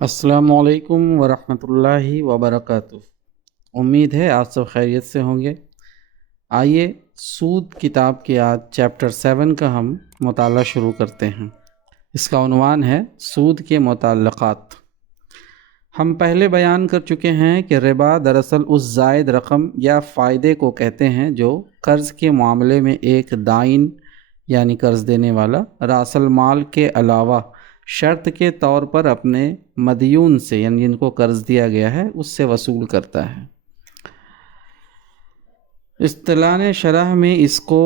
السلام علیکم ورحمۃ اللہ وبرکاتہ۔ امید ہے آپ سب خیریت سے ہوں گے۔ آئیے سود کتاب کے آج چیپٹر 7 کا ہم مطالعہ شروع کرتے ہیں۔ اس کا عنوان ہے سود کے متعلقات۔ ہم پہلے بیان کر چکے ہیں کہ ربا دراصل اس زائد رقم یا فائدے کو کہتے ہیں جو قرض کے معاملے میں ایک دائن یعنی قرض دینے والا راس المال کے علاوہ شرط کے طور پر اپنے مدیون سے یعنی جن کو قرض دیا گیا ہے اس سے وصول کرتا ہے۔ اصطلاح شرح میں اس کو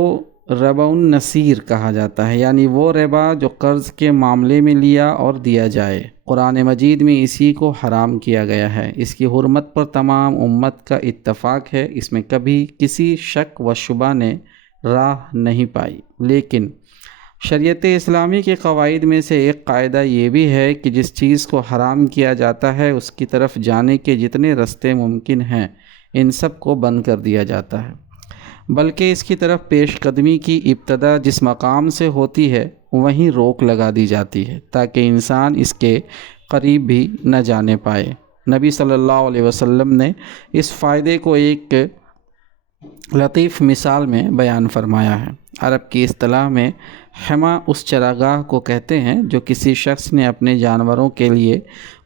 ربا النصیر کہا جاتا ہے، یعنی وہ ربا جو قرض کے معاملے میں لیا اور دیا جائے۔ قرآن مجید میں اسی کو حرام کیا گیا ہے۔ اس کی حرمت پر تمام امت کا اتفاق ہے، اس میں کبھی کسی شک و شبہ نے راہ نہیں پائی۔ لیکن شریعت اسلامی کے قواعد میں سے ایک قاعدہ یہ بھی ہے کہ جس چیز کو حرام کیا جاتا ہے اس کی طرف جانے کے جتنے راستے ممکن ہیں ان سب کو بند کر دیا جاتا ہے، بلکہ اس کی طرف پیش قدمی کی ابتدا جس مقام سے ہوتی ہے وہیں روک لگا دی جاتی ہے تاکہ انسان اس کے قریب بھی نہ جانے پائے۔ نبی صلی اللہ علیہ وسلم نے اس فائدے کو ایک لطیف مثال میں بیان فرمایا ہے۔ عرب کی اصطلاح میں حما اس چراگاہ کو کہتے ہیں جو کسی شخص نے اپنے جانوروں کے لیے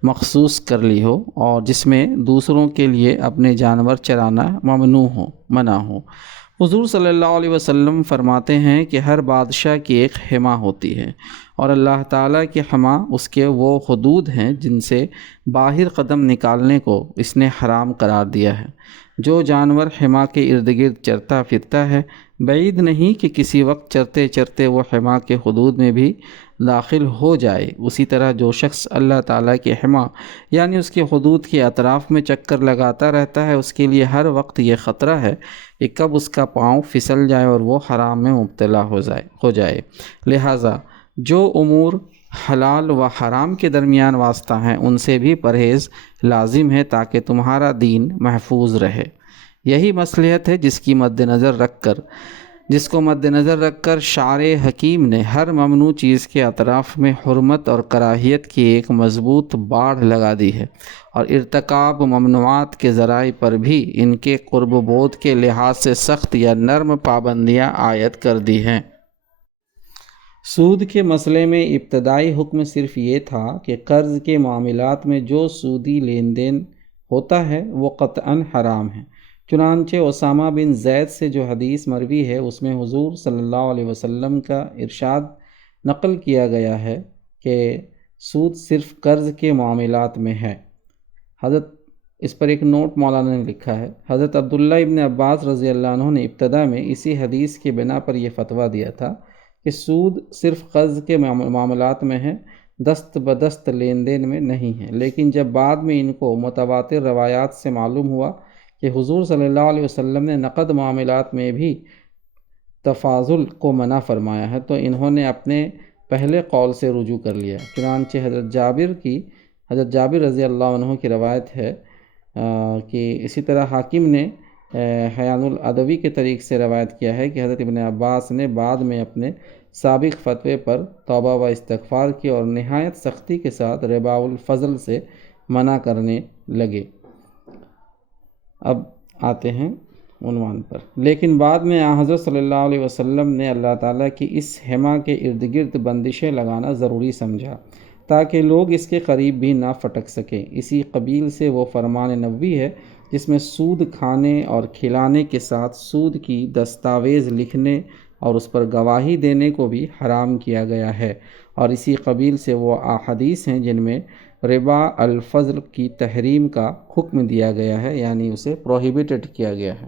مخصوص کر لی ہو اور جس میں دوسروں کے لیے اپنے جانور چرانا منع ہو۔ حضور صلی اللہ علیہ وسلم فرماتے ہیں کہ ہر بادشاہ کی ایک حما ہوتی ہے اور اللہ تعالیٰ کی حما اس کے وہ حدود ہیں جن سے باہر قدم نکالنے کو اس نے حرام قرار دیا ہے۔ جو جانور حما کے ارد گرد چرتا پھرتا ہے بعید نہیں کہ کسی وقت چرتے چرتے وہ حما کے حدود میں بھی داخل ہو جائے۔ اسی طرح جو شخص اللہ تعالیٰ کی حما یعنی اس کے حدود کے اطراف میں چکر لگاتا رہتا ہے اس کے لیے ہر وقت یہ خطرہ ہے کہ کب اس کا پاؤں پھسل جائے اور وہ حرام میں مبتلا ہو جائے۔ لہٰذا جو امور حلال و حرام کے درمیان واسطہ ہیں ان سے بھی پرہیز لازم ہے تاکہ تمہارا دین محفوظ رہے۔ یہی مصلحت ہے جس کو مد نظر رکھ کر شارع حکیم نے ہر ممنوع چیز کے اطراف میں حرمت اور کراہیت کی ایک مضبوط باڑ لگا دی ہے اور ارتکاب ممنوعات کے ذرائع پر بھی ان کے قرب و بعد کے لحاظ سے سخت یا نرم پابندیاں عائد کر دی ہیں۔ سود کے مسئلے میں ابتدائی حکم صرف یہ تھا کہ قرض کے معاملات میں جو سودی لین دین ہوتا ہے وہ قطعاً حرام ہے۔ چنانچہ اسامہ بن زید سے جو حدیث مروی ہے اس میں حضور صلی اللہ علیہ وسلم کا ارشاد نقل کیا گیا ہے کہ سود صرف قرض کے معاملات میں ہے۔ اس پر ایک نوٹ مولانا نے لکھا ہے، حضرت عبداللہ ابن عباس رضی اللہ عنہ نے ابتدا میں اسی حدیث کی بنا پر یہ فتویٰ دیا تھا کہ سود صرف قرض کے معاملات میں ہے، دست بدست لین دین میں نہیں ہے، لیکن جب بعد میں ان کو متواتر روایات سے معلوم ہوا کہ حضور صلی اللہ علیہ وسلم نے نقد معاملات میں بھی تفاضل کو منع فرمایا ہے تو انہوں نے اپنے پہلے قول سے رجوع کر لیا۔ چنانچہ حضرت جابر رضی اللہ عنہ کی روایت ہے کہ اسی طرح حاکم نے حیان الادوی کے طریق سے روایت کیا ہے کہ حضرت ابن عباس نے بعد میں اپنے سابق فتوے پر توبہ و استغفار کی اور نہایت سختی کے ساتھ ربا الفضل سے منع کرنے لگے۔ اب آتے ہیں عنوان پر۔ لیکن بعد میں حضرت صلی اللہ علیہ وسلم نے اللہ تعالیٰ کی اس حما کے ارد گرد بندشیں لگانا ضروری سمجھا تاکہ لوگ اس کے قریب بھی نہ پھٹک سکیں۔ اسی قبیل سے وہ فرمان نبوی ہے جس میں سود کھانے اور کھلانے کے ساتھ سود کی دستاویز لکھنے اور اس پر گواہی دینے کو بھی حرام کیا گیا ہے، اور اسی قبیل سے وہ احادیث ہیں جن میں ربا الفضل کی تحریم کا حکم دیا گیا ہے، یعنی اسے پروہیبیٹڈ کیا گیا ہے۔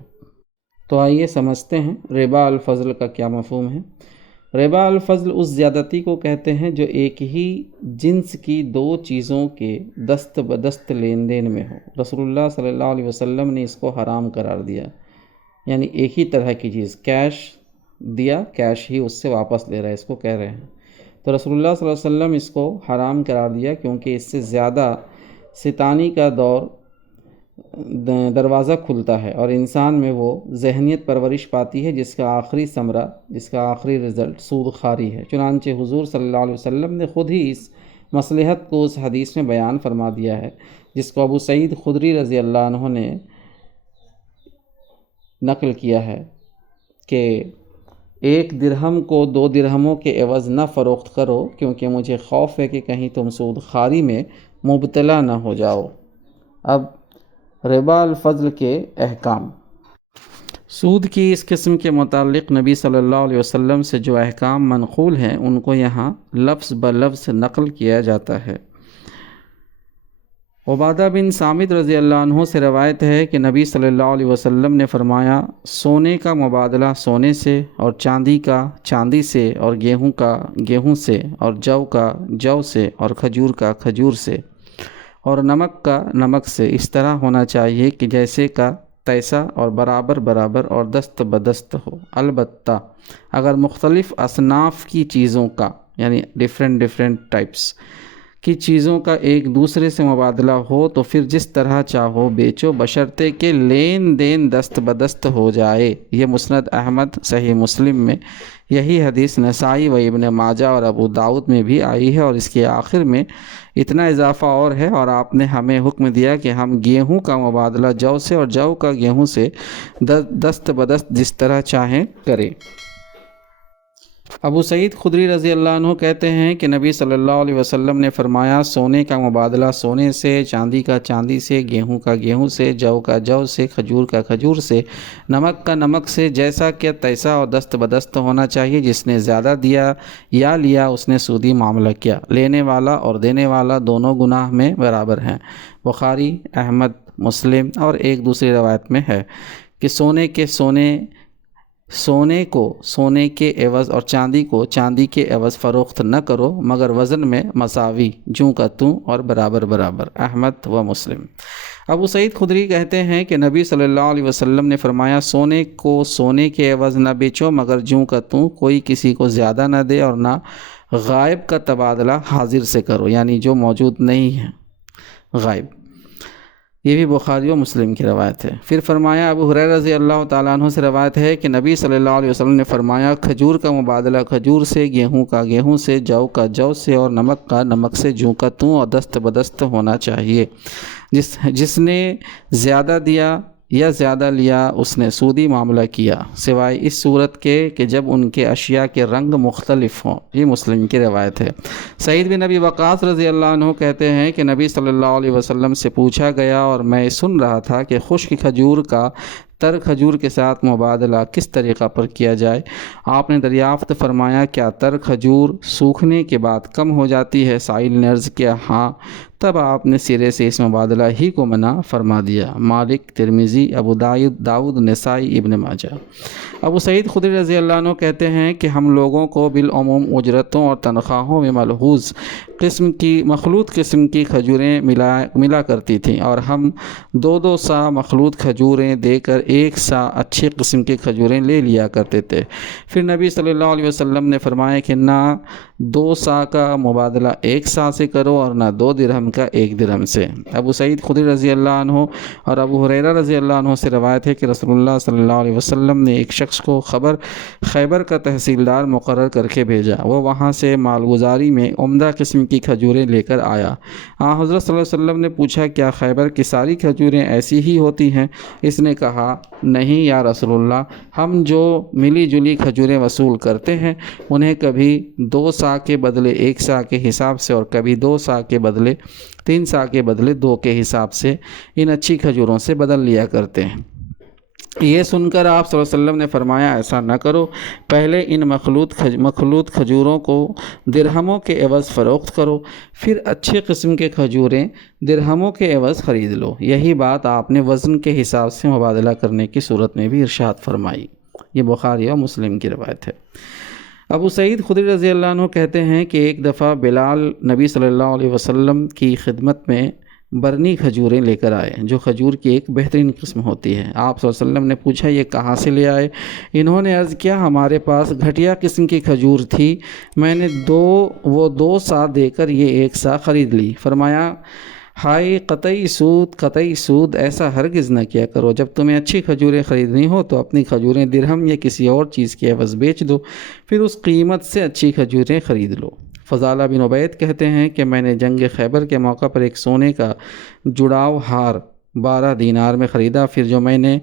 تو آئیے سمجھتے ہیں ربا الفضل کا کیا مفہوم ہے۔ ربا الفضل اس زیادتی کو کہتے ہیں جو ایک ہی جنس کی دو چیزوں کے دست بدست لین دین میں ہو۔ رسول اللہ صلی اللہ علیہ وسلم نے اس کو حرام قرار دیا، یعنی ایک ہی طرح کی چیز، کیش دیا کیش ہی اس سے واپس لے رہا ہے، اس کو کہہ رہے ہیں۔ تو رسول اللہ صلی اللہ علیہ وسلم اس کو حرام قرار دیا کیونکہ اس سے زیادہ ستانی کا دروازہ کھلتا ہے اور انسان میں وہ ذہنیت پرورش پاتی ہے جس کا آخری ثمرہ، جس کا آخری رزلٹ سود خواری ہے۔ چنانچہ حضور صلی اللہ علیہ وسلم نے خود ہی اس مصلحت کو اس حدیث میں بیان فرما دیا ہے، جس کو ابو سعید خدری رضی اللہ عنہ نے نقل کیا ہے کہ 1 درہم کو 2 درہموں کے عوض نہ فروخت کرو، کیونکہ مجھے خوف ہے کہ کہیں تم سود خواری میں مبتلا نہ ہو جاؤ۔ اب ربا الفضل کے احکام۔ سود کی اس قسم کے متعلق نبی صلی اللہ علیہ وسلم سے جو احکام منقول ہیں ان کو یہاں لفظ بلفظ نقل کیا جاتا ہے۔ عبادہ بن صامت رضی اللہ عنہ سے روایت ہے کہ نبی صلی اللہ علیہ وسلم نے فرمایا، سونے کا مبادلہ سونے سے، اور چاندی کا چاندی سے، اور گیہوں کا گیہوں سے، اور جو کا جو سے، اور کھجور کا کھجور سے، اور نمک کا نمک سے اس طرح ہونا چاہیے کہ جیسے کا تیسا، اور برابر برابر، اور دست بدست ہو۔ البتہ اگر مختلف اصناف کی چیزوں کا، یعنی ڈیفرنٹ ٹائپس کی چیزوں کا ایک دوسرے سے مبادلہ ہو تو پھر جس طرح چاہو بیچو، بشرطے کہ لین دین دست بدست ہو جائے۔ یہ مسند احمد، صحیح مسلم میں یہی حدیث نسائی و ابن ماجہ اور ابو داؤد میں بھی آئی ہے، اور اس کے آخر میں اتنا اضافہ اور ہے، اور آپ نے ہمیں حکم دیا کہ ہم گیہوں کا مبادلہ جو سے اور جو کا گیہوں سے دست بدست جس طرح چاہیں کریں۔ ابو سعید خدری رضی اللہ عنہ کہتے ہیں کہ نبی صلی اللہ علیہ وسلم نے فرمایا، سونے کا مبادلہ سونے سے، چاندی کا چاندی سے، گیہوں کا گیہوں سے، جو کا جو سے، کھجور کا کھجور سے، نمک کا نمک سے، جیسا کہ تیسا اور دست بدست ہونا چاہیے۔ جس نے زیادہ دیا یا لیا اس نے سودی معاملہ کیا۔ لینے والا اور دینے والا دونوں گناہ میں برابر ہیں۔ بخاری، احمد، مسلم اور ایک دوسری روایت میں ہے کہ سونے کو سونے کے عوض اور چاندی کو چاندی کے عوض فروخت نہ کرو، مگر وزن میں مساوی، جوں کا توں اور برابر برابر۔ احمد و مسلم۔ ابو سعید خدری کہتے ہیں کہ نبی صلی اللہ علیہ وسلم نے فرمایا، سونے کو سونے کے عوض نہ بیچو مگر جوں کا توں، کوئی کسی کو زیادہ نہ دے، اور نہ غائب کا تبادلہ حاضر سے کرو، یعنی جو موجود نہیں ہے، غائب۔ یہ بھی بخاری و مسلم کی روایت ہے۔ پھر فرمایا، ابو ہریرہ رضی اللہ تعالیٰ عنہ سے روایت ہے کہ نبی صلی اللہ علیہ وسلم نے فرمایا، کھجور کا مبادلہ کھجور سے، گیہوں کا گیہوں سے، جو کا جو سے، اور نمک کا نمک سے، جوں کا توں اور دست بدست ہونا چاہیے۔ جس نے زیادہ دیا یا زیادہ لیا اس نے سودی معاملہ کیا، سوائے اس صورت کے کہ جب ان کے اشیاء کے رنگ مختلف ہوں۔ یہ مسلم کی روایت ہے۔ سعید بن ابی وقاص رضی اللہ عنہ کہتے ہیں کہ نبی صلی اللہ علیہ وسلم سے پوچھا گیا اور میں سن رہا تھا کہ خشک کھجور کا تر کھجور کے ساتھ مبادلہ کس طریقہ پر کیا جائے۔ آپ نے دریافت فرمایا، کیا تر کھجور سوکھنے کے بعد کم ہو جاتی ہے؟ سائل نے عرض کیا، ہاں۔ تب آپ نے سرے سے اس مبادلہ ہی کو منع فرما دیا۔ مالک، ترمذی، ابو داؤد، نسائی، ابن ماجہ۔ ابو سعید خدری رضی اللہ عنہ کہتے ہیں کہ ہم لوگوں کو بالعموم اجرتوں اور تنخواہوں میں مخلوط قسم کی کھجوریں ملا کرتی تھیں، اور ہم 2 سا مخلوط کھجوریں دے کر 1 سا اچھی قسم کی کھجوریں لے لیا کرتے تھے۔ پھر نبی صلی اللہ علیہ وسلم نے فرمایا کہ نہ 2 سا کا مبادلہ 1 سا سے کرو، اور نہ 2 درہم کا 1 درہم سے۔ ابو سعید خدری رضی اللہ عنہ اور ابو ہریرہ رضی اللہ عنہ سے روایت ہے کہ رسول اللہ صلی اللہ علیہ وسلم نے ایک شخص کو خیبر کا تحصیلدار مقرر کر کے بھیجا۔ وہ وہاں سے مالگزاری میں عمدہ قسم کی کھجوریں لے کر آیا۔ حضرت صلی اللہ علیہ وسلم نے پوچھا، کیا خیبر کی ساری کھجوریں ایسی ہی ہوتی ہیں؟ اس نے کہا، نہیں یا رسول اللہ، ہم جو ملی جلی کھجوریں وصول کرتے ہیں انہیں کبھی 2 سا کے بدلے 1 سا کے حساب سے، اور کبھی 2 سا کے بدلے 3 سا کے بدلے 2 کے حساب سے ان اچھی کھجوروں سے بدل لیا کرتے ہیں۔ یہ سن کر آپ صلی اللہ علیہ وسلم نے فرمایا، ایسا نہ کرو، پہلے ان مخلوط کھجوروں کو درہموں کے عوض فروخت کرو، پھر اچھے قسم کے کھجوریں درہموں کے عوض خرید لو۔ یہی بات آپ نے وزن کے حساب سے مبادلہ کرنے کی صورت میں بھی ارشاد فرمائی۔ یہ بخاری اور مسلم کی روایت ہے۔ ابو سعید خدری رضی اللہ عنہ کہتے ہیں کہ ایک دفعہ بلال نبی صلی اللہ علیہ وسلم کی خدمت میں برنی کھجوریں لے کر آئے، جو کھجور کی ایک بہترین قسم ہوتی ہے۔ آپ صلی اللہ علیہ وسلم نے پوچھا، یہ کہاں سے لے آئے؟ انہوں نے عرض کیا، ہمارے پاس گھٹیا قسم کی کھجور تھی، میں نے 2 سا دے کر یہ 1 سا خرید لی۔ فرمایا، ہائے قطعی سود، ایسا ہرگز نہ کیا کرو۔ جب تمہیں اچھی کھجوریں خریدنی ہو تو اپنی کھجوریں درہم یا کسی اور چیز کے عوض بیچ دو، پھر اس قیمت سے اچھی کھجوریں خرید لو۔ فضالہ بن عبید کہتے ہیں کہ میں نے جنگ خیبر کے موقع پر ایک سونے کا جڑاؤ ہار 12 دینار میں خریدا، پھر جو میں نے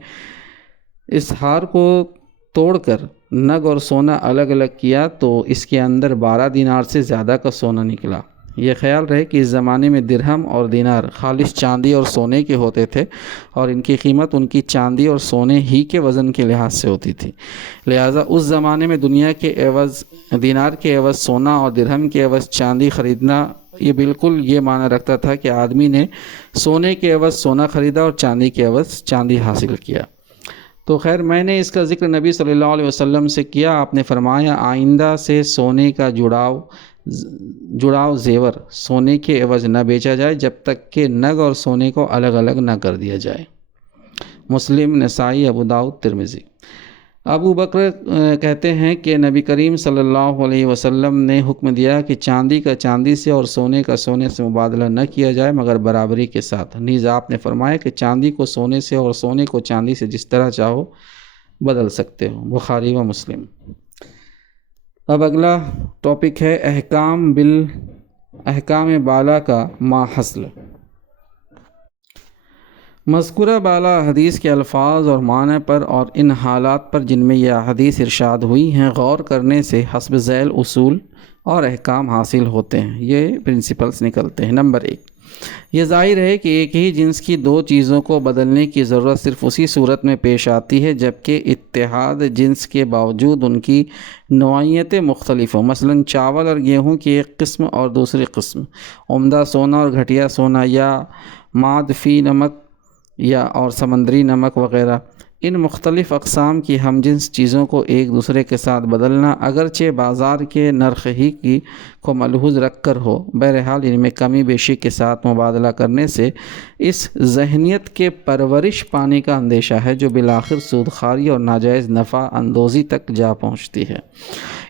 اس ہار کو توڑ کر نگ اور سونا الگ الگ کیا تو اس کے اندر 12 دینار سے زیادہ کا سونا نکلا۔ یہ خیال رہے کہ اس زمانے میں درہم اور دینار خالص چاندی اور سونے کے ہوتے تھے اور ان کی قیمت ان کی چاندی اور سونے ہی کے وزن کے لحاظ سے ہوتی تھی، لہٰذا اس زمانے میں دنیا کے عوض دینار کے عوض سونا اور درہم کے عوض چاندی خریدنا یہ بالکل یہ معنی رکھتا تھا کہ آدمی نے سونے کے عوض سونا خریدا اور چاندی کے عوض چاندی حاصل کیا۔ تو خیر میں نے اس کا ذکر نبی صلی اللہ علیہ وسلم سے کیا۔ آپ نے فرمایا آئندہ سے سونے کا جڑاؤ زیور سونے کے عوض نہ بیچا جائے جب تک کہ نگ اور سونے کو الگ الگ نہ کر دیا جائے۔ مسلم، نسائی، ابو داؤد، ترمذی۔ ابو بکر کہتے ہیں کہ نبی کریم صلی اللہ علیہ وسلم نے حکم دیا کہ چاندی کا چاندی سے اور سونے کا سونے سے مبادلہ نہ کیا جائے مگر برابری کے ساتھ۔ نیز آپ نے فرمایا کہ چاندی کو سونے سے اور سونے کو چاندی سے جس طرح چاہو بدل سکتے ہو۔ بخاری و مسلم۔ اب اگلا ٹاپک ہے احکام بالا کا ما حصل۔ مذکورہ بالا حدیث کے الفاظ اور معنی پر اور ان حالات پر جن میں یہ حدیث ارشاد ہوئی ہیں غور کرنے سے حسب ذیل اصول اور احکام حاصل ہوتے ہیں، یہ پرنسپلز نکلتے ہیں۔ نمبر 1، یہ ظاہر ہے کہ ایک ہی جنس کی دو چیزوں کو بدلنے کی ضرورت صرف اسی صورت میں پیش آتی ہے جبکہ اتحاد جنس کے باوجود ان کی نوعیتیں مختلف ہوں۔ مثلا چاول اور گیہوں کی ایک قسم اور دوسری قسم، عمدہ سونا اور گھٹیا سونا، یا ماد فی نمک یا اور سمندری نمک وغیرہ۔ ان مختلف اقسام کی ہم جنس چیزوں کو ایک دوسرے کے ساتھ بدلنا اگرچہ بازار کے نرخ ہی کو ملحوظ رکھ کر ہو، بہرحال ان میں کمی بیشی کے ساتھ مبادلہ کرنے سے اس ذہنیت کے پرورش پانے کا اندیشہ ہے جو بالآخر سودخواری اور ناجائز نفع اندوزی تک جا پہنچتی ہے۔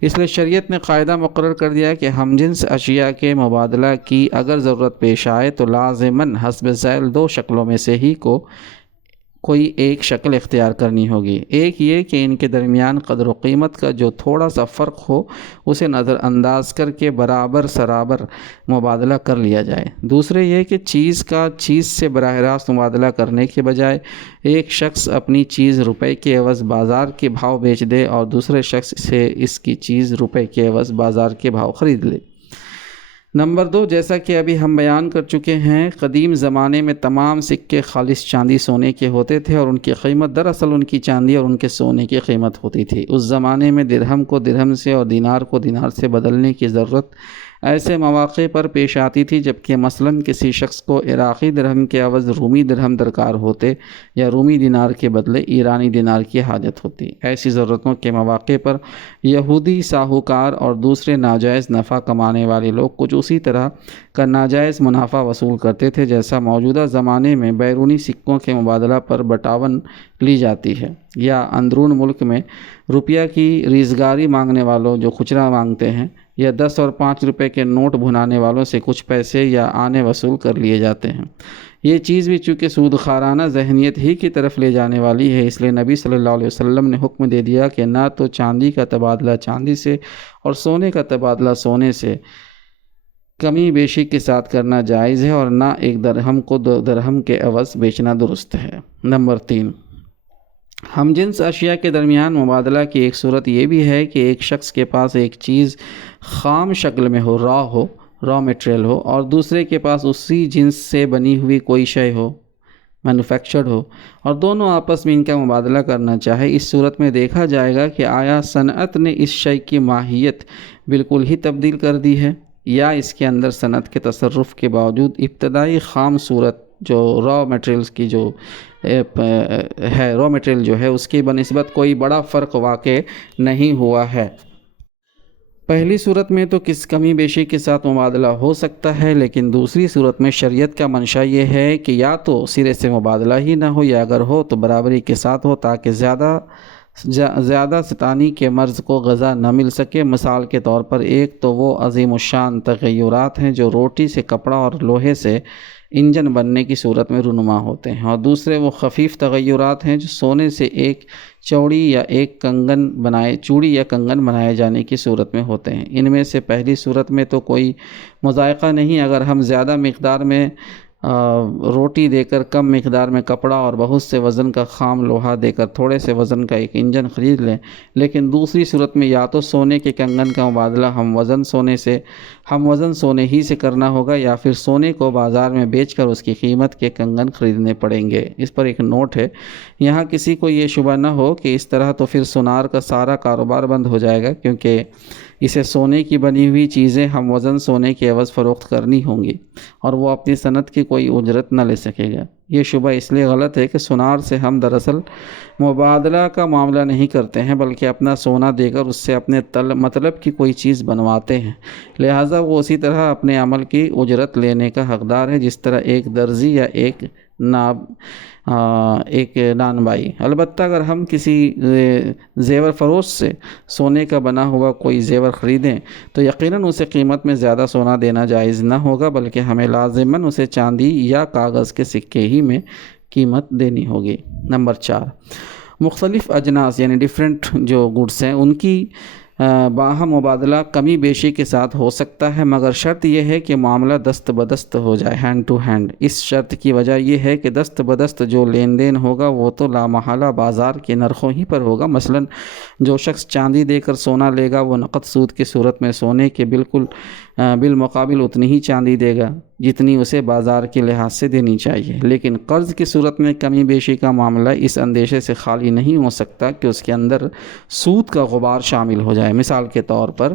اس لیے شریعت نے قاعدہ مقرر کر دیا کہ ہم جنس اشیاء کے مبادلہ کی اگر ضرورت پیش آئے تو لازماً حسب ذیل دو شکلوں میں سے ہی کوئی ایک شکل اختیار کرنی ہوگی۔ ایک یہ کہ ان کے درمیان قدر و قیمت کا جو تھوڑا سا فرق ہو اسے نظر انداز کر کے برابر سرابر مبادلہ کر لیا جائے۔ دوسرے یہ کہ چیز کا چیز سے براہ راست مبادلہ کرنے کے بجائے ایک شخص اپنی چیز روپے کے عوض بازار کے بھاؤ بیچ دے اور دوسرے شخص سے اس کی چیز روپے کے عوض بازار کے بھاؤ خرید لے۔ نمبر 2، جیسا کہ ابھی ہم بیان کر چکے ہیں، قدیم زمانے میں تمام سکے خالص چاندی سونے کے ہوتے تھے اور ان کی قیمت دراصل ان کی چاندی اور ان کے سونے کی قیمت ہوتی تھی۔ اس زمانے میں درہم کو درہم سے اور دینار کو دینار سے بدلنے کی ضرورت ایسے مواقع پر پیش آتی تھی جبکہ مثلاً کسی شخص کو عراقی درہم کے عوض رومی درہم درکار ہوتے یا رومی دینار کے بدلے ایرانی دینار کی حاجت ہوتی۔ ایسی ضرورتوں کے مواقع پر یہودی ساہوکار اور دوسرے ناجائز نفع کمانے والے لوگ کچھ اسی طرح کا ناجائز منافع وصول کرتے تھے جیسا موجودہ زمانے میں بیرونی سکوں کے مبادلہ پر بٹاون لی جاتی ہے، یا اندرون ملک میں روپیہ کی ریزگاری مانگنے والوں جو کھچرا مانگتے ہیں، یا 10 اور 5 روپے کے نوٹ بھنانے والوں سے کچھ پیسے یا آنے وصول کر لیے جاتے ہیں۔ یہ چیز بھی چونکہ سودخوارانہ ذہنیت ہی کی طرف لے جانے والی ہے، اس لیے نبی صلی اللہ علیہ وسلم نے حکم دے دیا کہ نہ تو چاندی کا تبادلہ چاندی سے اور سونے کا تبادلہ سونے سے کمی بیشی کے ساتھ کرنا جائز ہے اور نہ ایک درہم کو 2 درہم کے عوض بیچنا درست ہے۔ نمبر 3، ہم جنس اشیاء کے درمیان مبادلہ کی ایک صورت یہ بھی ہے کہ ایک شخص کے پاس ایک چیز خام شکل میں ہو، را میٹیریل ہو، اور دوسرے کے پاس اسی جنس سے بنی ہوئی کوئی شے ہو، مینوفیکچرڈ ہو، اور دونوں آپس میں ان کا مبادلہ کرنا چاہے۔ اس صورت میں دیکھا جائے گا کہ آیا صنعت نے اس شے کی ماہیت بالکل ہی تبدیل کر دی ہے یا اس کے اندر صنعت کے تصرف کے باوجود ابتدائی خام صورت جو را میٹیریلز کی جو ہے، را میٹیریل جو ہے اس کی بنسبت کوئی بڑا فرق واقع نہیں ہوا ہے۔ پہلی صورت میں تو کس کمی بیشی کے ساتھ مبادلہ ہو سکتا ہے، لیکن دوسری صورت میں شریعت کا منشا یہ ہے کہ یا تو سرے سے مبادلہ ہی نہ ہو یا اگر ہو تو برابری کے ساتھ ہو تاکہ زیادہ زیادہ ستانی کے مرض کو غذا نہ مل سکے۔ مثال کے طور پر ایک تو وہ عظیم الشان تغیرات ہیں جو روٹی سے کپڑا اور لوہے سے انجن بننے کی صورت میں رونما ہوتے ہیں، اور دوسرے وہ خفیف تغیرات ہیں جو سونے سے ایک چوڑی یا کنگن بنائے جانے کی صورت میں ہوتے ہیں۔ ان میں سے پہلی صورت میں تو کوئی مذائقہ نہیں، اگر ہم زیادہ مقدار میں روٹی دے کر کم مقدار میں کپڑا اور بہت سے وزن کا خام لوہا دے کر تھوڑے سے وزن کا ایک انجن خرید لیں۔ لیکن دوسری صورت میں یا تو سونے کے کنگن کا مبادلہ ہم وزن سونے ہی سے کرنا ہوگا، یا پھر سونے کو بازار میں بیچ کر اس کی قیمت کے کنگن خریدنے پڑیں گے۔ اس پر ایک نوٹ ہے، یہاں کسی کو یہ شبہ نہ ہو کہ اس طرح تو پھر سونار کا سارا کاروبار بند ہو جائے گا، کیونکہ اسے سونے کی بنی ہوئی چیزیں ہم وزن سونے کے عوض فروخت کرنی ہوں گی اور وہ اپنی صنعت کی کوئی اجرت نہ لے سکے گا۔ یہ شبہ اس لیے غلط ہے کہ سونار سے ہم دراصل مبادلہ کا معاملہ نہیں کرتے ہیں، بلکہ اپنا سونا دے کر اس سے اپنے مطلب کی کوئی چیز بنواتے ہیں، لہٰذا وہ اسی طرح اپنے عمل کی اجرت لینے کا حقدار ہے جس طرح ایک درزی یا ایک نان بائی۔ البتہ اگر ہم کسی زیور فروش سے سونے کا بنا ہوا کوئی زیور خریدیں تو یقیناً اسے قیمت میں زیادہ سونا دینا جائز نہ ہوگا، بلکہ ہمیں لازماً اسے چاندی یا کاغذ کے سکے ہی میں قیمت دینی ہوگی۔ نمبر 4، مختلف اجناس یعنی ڈیفرنٹ جو گڈس ہیں ان کی باہم مبادلہ کمی بیشی کے ساتھ ہو سکتا ہے، مگر شرط یہ ہے کہ معاملہ دست بدست ہو جائے، ہینڈ ٹو ہینڈ۔ اس شرط کی وجہ یہ ہے کہ دست بدست جو لین دین ہوگا وہ تو لامحالہ بازار کے نرخوں ہی پر ہوگا۔ مثلاً جو شخص چاندی دے کر سونا لے گا وہ نقد سود کی صورت میں سونے کے بالمقابل اتنی ہی چاندی دے گا جتنی اسے بازار کے لحاظ سے دینی چاہیے، لیکن قرض کی صورت میں کمی بیشی کا معاملہ اس اندیشے سے خالی نہیں ہو سکتا کہ اس کے اندر سود کا غبار شامل ہو جائے۔ مثال کے طور پر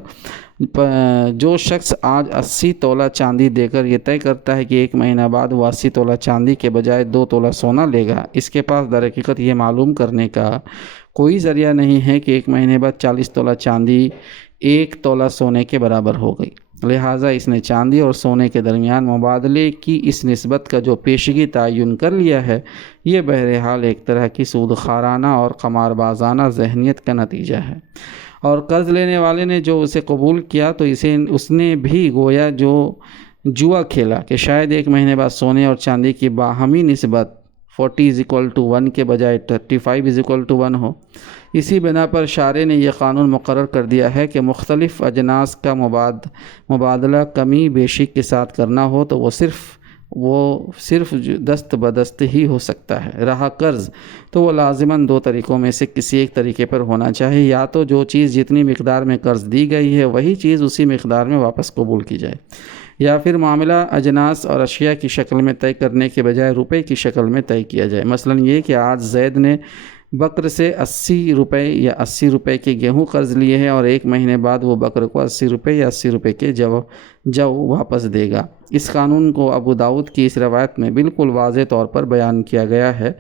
جو شخص آج 80 تولہ چاندی دے کر یہ طے کرتا ہے کہ ایک مہینہ بعد وہ 80 تولہ چاندی کے بجائے 2 تولہ سونا لے گا، اس کے پاس در حقیقت یہ معلوم کرنے کا کوئی ذریعہ نہیں ہے کہ ایک مہینے بعد 40 تولہ چاندی 1 تولہ سونے کے برابر ہو گئی، لہٰذا اس نے چاندی اور سونے کے درمیان مبادلے کی اس نسبت کا جو پیشگی تعین کر لیا ہے، یہ بہرحال ایک طرح کی سود خارانہ اور قماربازانہ ذہنیت کا نتیجہ ہے، اور قرض لینے والے نے جو اسے قبول کیا تو اس نے بھی گویا جو جوا کھیلا کہ شاید ایک مہینے بعد سونے اور چاندی کی باہمی نسبت 40:1 کے بجائے 35:1 ہو۔ اسی بنا پر شارع نے یہ قانون مقرر کر دیا ہے کہ مختلف اجناس کا مبادلہ کمی بیشی کے ساتھ کرنا ہو تو وہ صرف دست بدست ہی ہو سکتا ہے۔ رہا قرض تو وہ لازماً 2 طریقوں میں سے کسی ایک طریقے پر ہونا چاہیے، یا تو جو چیز جتنی مقدار میں قرض دی گئی ہے وہی چیز اسی مقدار میں واپس قبول کی جائے، یا پھر معاملہ اجناس اور اشیاء کی شکل میں طے کرنے کے بجائے روپے کی شکل میں طے کیا جائے۔ مثلاً یہ کہ آج زید نے بکر سے 80 روپے یا 80 روپے کے گیہوں قرض لیے ہیں اور ایک مہینے بعد وہ بکر کو 80 روپے یا 80 روپے کے جو واپس دے گا۔ اس قانون کو ابو داؤد کی اس روایت میں بالکل واضح طور پر بیان کیا گیا ہے۔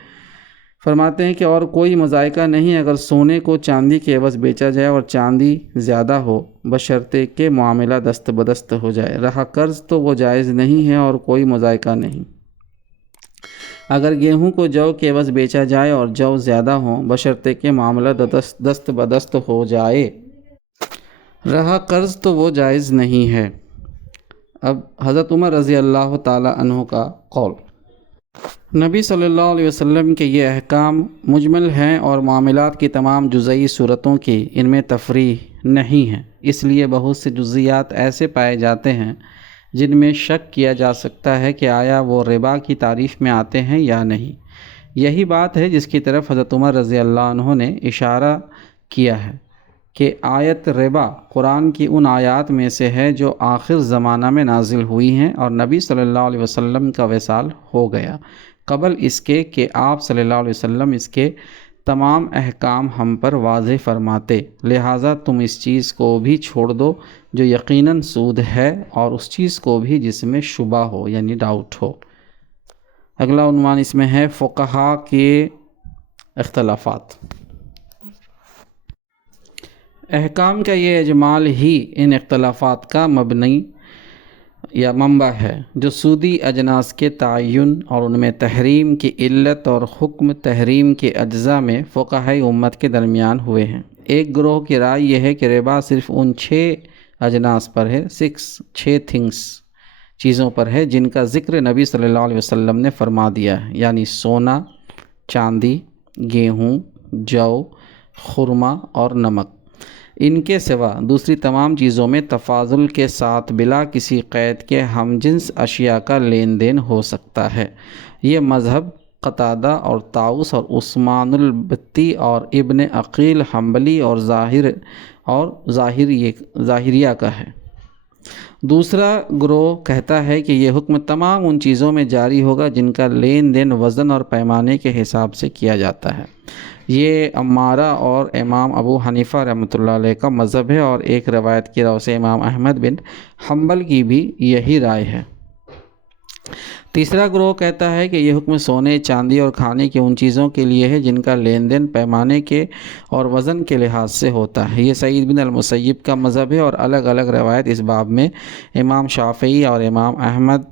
فرماتے ہیں کہ اور کوئی مذائقہ نہیں اگر سونے کو چاندی کے عوض بیچا جائے اور چاندی زیادہ ہو، بشرطے کہ معاملہ دست بدست ہو جائے۔ رہا قرض تو وہ جائز نہیں ہے اور کوئی مذائقہ نہیں اگر گیہوں کو جو کے عوض بیچا جائے اور جو زیادہ ہوں، بشرطے کہ معاملہ دست بدست ہو جائے۔ رہا قرض تو وہ جائز نہیں ہے۔ اب حضرت عمر رضی اللہ تعالی عنہ کا قول۔ نبی صلی اللہ علیہ وسلم کے یہ احکام مجمل ہیں اور معاملات کی تمام جزئی صورتوں کی ان میں تفریح نہیں ہے، اس لیے بہت سے جزیات ایسے پائے جاتے ہیں جن میں شک کیا جا سکتا ہے کہ آیا وہ ربا کی تعریف میں آتے ہیں یا نہیں۔ یہی بات ہے جس کی طرف حضرت عمر رضی اللہ عنہ نے اشارہ کیا ہے کہ آیت ربا قرآن کی ان آیات میں سے ہے جو آخر زمانہ میں نازل ہوئی ہیں، اور نبی صلی اللہ علیہ وسلم کا وصال ہو گیا قبل اس کے کہ آپ صلی اللہ علیہ وسلم اس کے تمام احکام ہم پر واضح فرماتے، لہٰذا تم اس چیز کو بھی چھوڑ دو جو یقیناً سود ہے، اور اس چیز کو بھی جس میں شبہ ہو یعنی ڈاؤٹ ہو۔ اگلا عنوان اس میں ہے فقہا کے اختلافات۔ احکام کا یہ اجمال ہی ان اختلافات کا مبنی یا منبع ہے جو سودی اجناس کے تعین اور ان میں تحریم کی علت اور حکم تحریم کے اجزاء میں فقہائے امت کے درمیان ہوئے ہیں۔ ایک گروہ کی رائے یہ ہے کہ ربا صرف ان 6 اجناس پر ہے، 6 تھنگس چیزوں پر ہے جن کا ذکر نبی صلی اللہ علیہ وسلم نے فرما دیا ہے، یعنی سونا، چاندی، گیہوں، جو، خرما اور نمک۔ ان کے سوا دوسری تمام چیزوں میں تفاضل کے ساتھ بلا کسی قید کے ہم جنس اشیاء کا لین دین ہو سکتا ہے۔ یہ مذہب قتادہ اور طاؤس اور عثمان البتی اور ابن عقیل حنبلی اور ظاہریہ کا ہے۔ دوسرا گروہ کہتا ہے کہ یہ حکم تمام ان چیزوں میں جاری ہوگا جن کا لین دین وزن اور پیمانے کے حساب سے کیا جاتا ہے۔ یہ امارہ اور امام ابو حنیفہ رحمۃ اللہ علیہ کا مذہب ہے، اور ایک روایت کی راہ سے امام احمد بن حنبل کی بھی یہی رائے ہے۔ تیسرا گروہ کہتا ہے کہ یہ حکم سونے، چاندی اور کھانے کی ان چیزوں کے لیے ہے جن کا لین دین پیمانے کے اور وزن کے لحاظ سے ہوتا ہے۔ یہ سعید بن المسیب کا مذہب ہے، اور الگ الگ روایت اس باب میں امام شافعی اور امام احمد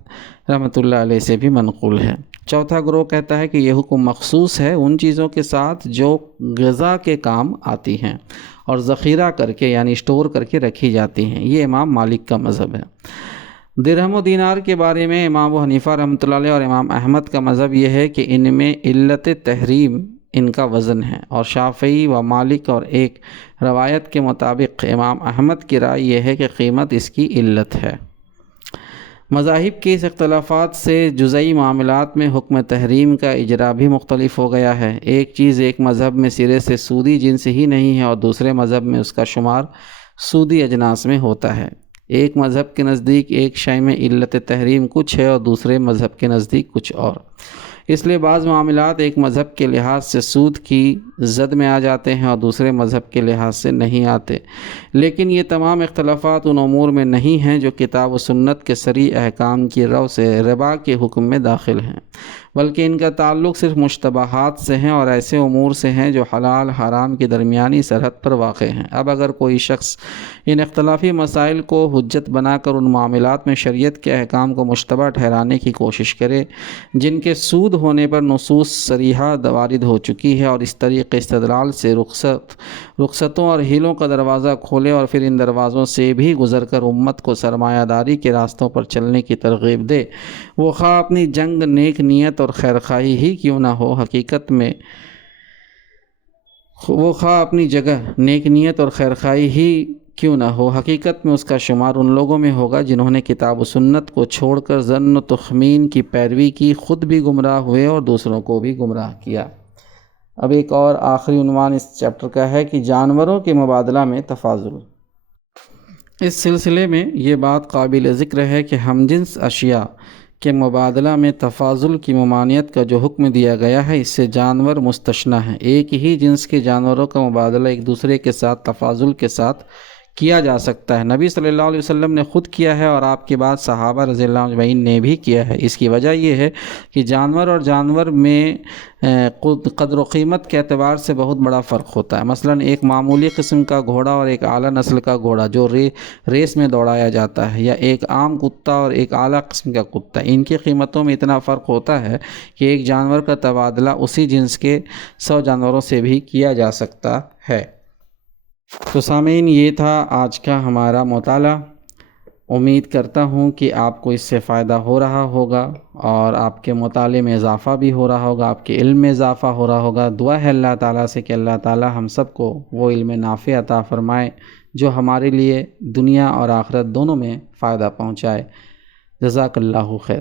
رحمۃ اللہ علیہ سے بھی منقول ہے۔ چوتھا گروہ کہتا ہے کہ یہ حکم مخصوص ہے ان چیزوں کے ساتھ جو غذا کے کام آتی ہیں اور ذخیرہ کر کے یعنی اسٹور کر کے رکھی جاتی ہیں۔ یہ امام مالک کا مذہب ہے۔ درہم و دینار کے بارے میں امام ابو حنیفہ رحمۃ اللہ علیہ اور امام احمد کا مذہب یہ ہے کہ ان میں علت تحریم ان کا وزن ہے، اور شافعی و مالک اور ایک روایت کے مطابق امام احمد کی رائے یہ ہے کہ قیمت اس کی علت ہے۔ مذاہب کے اس اختلافات سے جزئی معاملات میں حکم تحریم کا اجرا بھی مختلف ہو گیا ہے۔ ایک چیز ایک مذہب میں سرے سے سودی جنس ہی نہیں ہے، اور دوسرے مذہب میں اس کا شمار سودی اجناس میں ہوتا ہے۔ ایک مذہب کے نزدیک ایک شے میں علت تحریم کچھ ہے اور دوسرے مذہب کے نزدیک کچھ اور۔ اس لیے بعض معاملات ایک مذہب کے لحاظ سے سود کی زد میں آ جاتے ہیں اور دوسرے مذہب کے لحاظ سے نہیں آتے، لیکن یہ تمام اختلافات ان امور میں نہیں ہیں جو کتاب و سنت کے صریح احکام کی رو سے ربا کے حکم میں داخل ہیں، بلکہ ان کا تعلق صرف مشتبہات سے ہیں اور ایسے امور سے ہیں جو حلال حرام کی درمیانی سرحد پر واقع ہیں۔ اب اگر کوئی شخص ان اختلافی مسائل کو حجت بنا کر ان معاملات میں شریعت کے احکام کو مشتبہ ٹھہرانے کی کوشش کرے جن کے سود ہونے پر نصوص صریحہ وارد ہو چکی ہے، اور اس طریقے استدلال سے رخصتوں اور ہیلوں کا دروازہ کھولے اور پھر ان دروازوں سے بھی گزر کر امت کو سرمایہ داری کے راستوں پر چلنے کی ترغیب دے، وہ خواہ اپنی جنگ نیک نیت اور خیرخواہی ہی کیوں نہ ہو، حقیقت میں اس کا شمار ان لوگوں میں ہوگا جنہوں نے کتاب و سنت کو چھوڑ کر ظن و تخمین کی پیروی کی، خود بھی گمراہ ہوئے اور دوسروں کو بھی گمراہ کیا۔ اب ایک اور آخری عنوان اس چیپٹر کا ہے کہ جانوروں کے مبادلہ میں تفاضل۔ اس سلسلے میں یہ بات قابل ذکر ہے کہ ہم جنس اشیاء کے مبادلہ میں تفاضل کی ممانعت کا جو حکم دیا گیا ہے، اس سے جانور مستثنیٰ ہیں۔ ایک ہی جنس کے جانوروں کا مبادلہ ایک دوسرے کے ساتھ تفاضل کے ساتھ کیا جا سکتا ہے۔ نبی صلی اللہ علیہ وسلم نے خود کیا ہے، اور آپ کے بعد صحابہ رضی اللہ عنہ اجمعین نے بھی کیا ہے۔ اس کی وجہ یہ ہے کہ جانور اور جانور میں قدر و قیمت کے اعتبار سے بہت بڑا فرق ہوتا ہے۔ مثلا ایک معمولی قسم کا گھوڑا اور ایک اعلیٰ نسل کا گھوڑا جو ریس میں دوڑایا جاتا ہے، یا ایک عام کتا اور ایک اعلیٰ قسم کا کتا، ان کی قیمتوں میں اتنا فرق ہوتا ہے کہ ایک جانور کا تبادلہ اسی جنس کے 100 جانوروں سے بھی کیا جا سکتا ہے۔ تو سامعین، یہ تھا آج کا ہمارا مطالعہ۔ امید کرتا ہوں کہ آپ کو اس سے فائدہ ہو رہا ہوگا، اور آپ کے مطالعے میں اضافہ بھی ہو رہا ہوگا، آپ کے علم میں اضافہ ہو رہا ہوگا۔ دعا ہے اللہ تعالیٰ سے کہ اللہ تعالیٰ ہم سب کو وہ علم نافع عطا فرمائے جو ہمارے لیے دنیا اور آخرت دونوں میں فائدہ پہنچائے۔ جزاک اللہ خیر۔